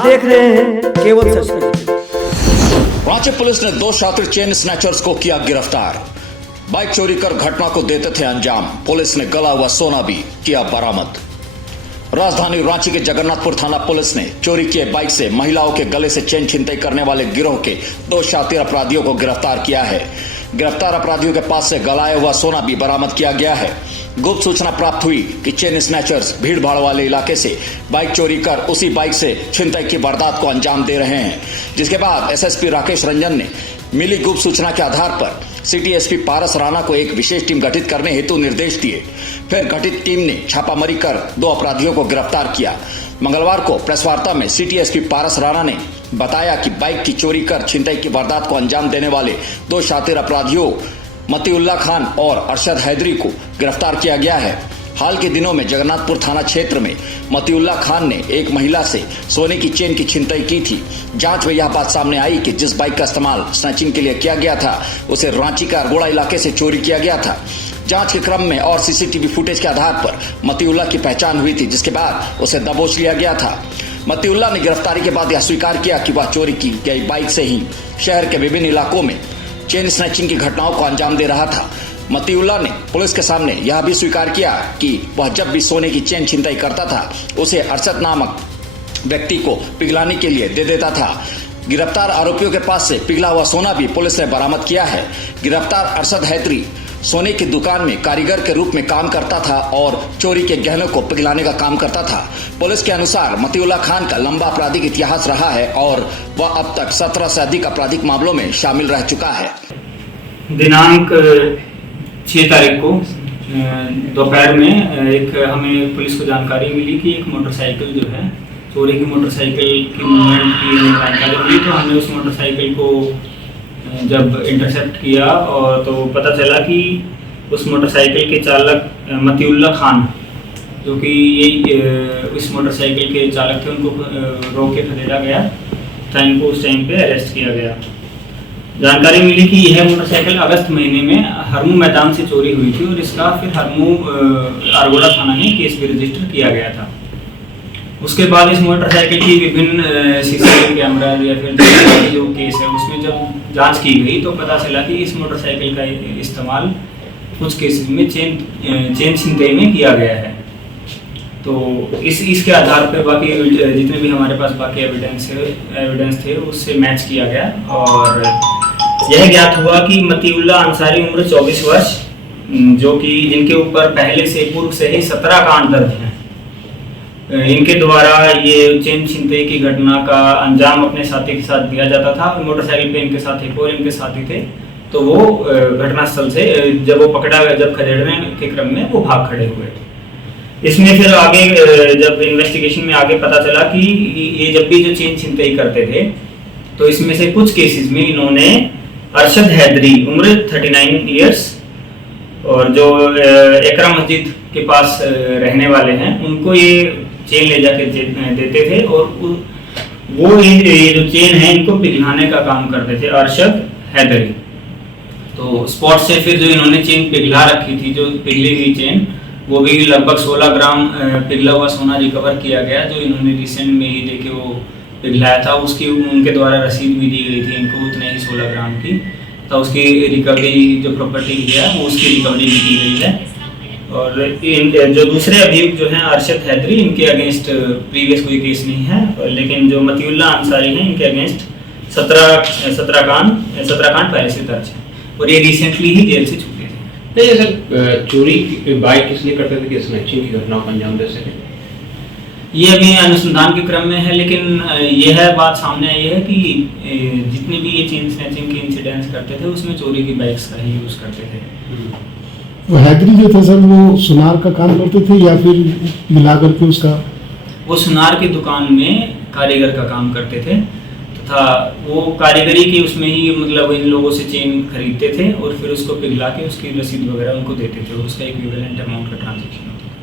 आप देख रहे हैं केवल सच तक। रांची पुलिस ने 2 शातिर चेन स्नैचर्स को किया गिरफ्तार। बाइक चोरी कर घटना को देते थे अंजाम। पुलिस ने गला हुआ सोना भी किया बरामद। राजधानी रांची के जगन्नाथपुर थाना पुलिस ने चोरी किए बाइक से महिलाओं के गले से चेन छिनतई करने वाले गिरोह के 2 शातिर अपराधियों को गिरफ्तार किया है। गिरफ्तार अपराधियों के पास से गलाया हुआ सोना भी बरामद किया गया है। गुप्त सूचना प्राप्त हुई कि चेन स्नैचर्स भीड़ भाड़ वाले इलाके से बाइक चोरी कर उसी बाइक से छिनतई की वारदात को अंजाम दे रहे हैं, जिसके बाद एसएसपी राकेश रंजन ने मिली गुप्त सूचना के आधार पर सिटी एसपी पारस राणा को एक विशेष टीम गठित करने हेतु निर्देश दिए। फिर गठित टीम ने छापामारी कर 2 अपराधियों को गिरफ्तार किया। मंगलवार को प्रेस वार्ता में सिटी एसपी पारस राणा ने बताया कि बाइक की चोरी कर छिनतई की वारदात को अंजाम देने वाले 2 शातिर अपराधियों मतीउल्लाह खान और अरशद हैदरी को गिरफ्तार किया गया है। हाल के दिनों में जगन्नाथपुर थाना क्षेत्र में मतीउल्लाह खान ने एक महिला से सोने की चेन की छिनतई की थी। जांच में यह बात सामने आई कि जिस बाइक का इस्तेमाल स्नैचिंग के लिए किया गया था उसे रांची के अरगोड़ा इलाके से चोरी किया गया था। जांच के क्रम में और सीसीटीवी फुटेज के आधार पर मतीउल्लाह की पहचान हुई थी, जिसके बाद उसे दबोच लिया गया था। मतीउल्लाह ने गिरफ्तारी के बाद यह स्वीकार किया कि वह चोरी की गई बाइक से ही शहर के विभिन्न इलाकों में चेन स्नैचिंग की घटनाओं को अंजाम दे रहा था। मतीउल्लाह ने पुलिस के सामने यह भी स्वीकार किया कि वह जब भी सोने की चेन छिनतई करता था उसे अरशद नामक व्यक्ति को पिघलाने के लिए दे देता था। गिरफ्तार आरोपियों के पास से पिघला हुआ सोना भी पुलिस ने बरामद किया है। गिरफ्तार अरशद हैदरी सोने की दुकान में कारीगर के रूप में काम करता था और चोरी के गहनों को पिघलाने का काम करता था। पुलिस के अनुसार मतीउल्लाह खान का लंबा आपराधिक इतिहास रहा है और वह अब तक 17 से अधिक आपराधिक मामलों में शामिल रह चुका है। दिनांक 6 तारीख को दोपहर में एक हमें पुलिस को जानकारी मिली कि एक मोटरसाइकिल जो है चोरी की मोटरसाइकिल की मूवमेंट की जानकारी मिली। तो हमने उस मोटरसाइकिल को जब इंटरसेप्ट किया और तो पता चला कि उस मोटरसाइकिल के चालक मतीउल्लाह खान, जो कि यही इस मोटरसाइकिल के चालक थे, उनको रोक के खदेड़ा गया। टाइम को उस टाइम पे अरेस्ट किया गया। जानकारी मिली कि यह मोटरसाइकिल अगस्त महीने में हरमू मैदान से चोरी हुई थी और इसका फिर हरमू अरगोड़ा थाना में केस भी रजिस्टर किया गया था। उसके बाद इस मोटरसाइकिल की विभिन्न सीसीटीवी कैमरा या फिर जो केस है उसमें जब जांच की गई तो पता चला कि इस मोटरसाइकिल का इस्तेमाल कुछ केसेस में चेन छिनतई में किया गया है। तो इसके आधार पर बाकी जितने भी हमारे पास बाकी एविडेंस थे उससे मैच किया गया और यह ज्ञात हुआ कि मतीउल्लाह अंसारी उम्र 24 वर्ष, जो कि जिनके ऊपर पहले से पूर्व से ही 17 कांड दर्ज हैं, इनके द्वारा ये चेन छिनतई की घटना का अंजाम अपने साथी के साथ दिया जाता था। मोटरसाइकिल पे इनके साथ एक और इनके साथी थे, तो वो घटनास्थल से जब वो पकड़ा गया, जब खदेड़ने के क्रम में वो भाग खड़े हुए। इसमें फिर आगे जब इन्वेस्टिगेशन में आगे पता चला कि ये जब भी जो चेन छिनतई करते थे तो इसमें से कुछ केसेस में इन्होंने अरशद हैदरी उम्र 39 इयर्स और जो एकरा मस्जिद के पास रहने वाले हैं उनको ये चेन ले जाके देते थे और वो ये जो चेन है इनको पिघलाने का काम करते थे अरशद हैदरी। तो स्पॉट से फिर जो इन्होंने चेन पिघला रखी थी, जो पिघली हुई चेन, वो भी लगभग 16 ग्राम पिघला हुआ सोना रिकवर किया गया, जो इन्होंने रिसेंट में ही देके वो पिघलाया था। उसकी उनके द्वारा रसीद भी दी गई थी इनको उतने ही 16 ग्राम की। तो उसकी रिकवरी जो प्रॉपर्टी है वो उसकी रिकवरी भी की गई है। और इन जो दूसरे अभियुक्त जो हैं अरशद हैदरी, इनके अगेंस्ट प्रीवियस कोई केस नहीं है, लेकिन जो मतीउल्लाह अंसारी हैं इनके अगेंस्ट 17 कांड पहले से दर्ज है और ये रिसेंटली ही जेल से छूटे थे। नहीं, सर चोरी बाइक इसलिए करते थे कि स्नैचिंग की घटनाओं को अंजाम दे सके? ये अभी अनुसंधान के क्रम में है, लेकिन यह बात सामने आई है कि जितने भी ये चेन स्नैचिंग के इंसिडेंट्स करते थे उसमें चोरी की बाइक्स का ही यूज करते थे। वो हैदरी जो थे सर, वो सुनार का काम करते थे या फिर मिला करके उसका? वो सुनार की दुकान में कारीगर का काम करते थे तथा वो कारीगरी के उसमें ही मतलब इन लोगों से चेन खरीदते थे और फिर उसको पिघला के उसकी रसीद वगैरह उनको देते थे और उसका इक्विवेलेंट अमाउंट का ट्रांजेक्शन होता था।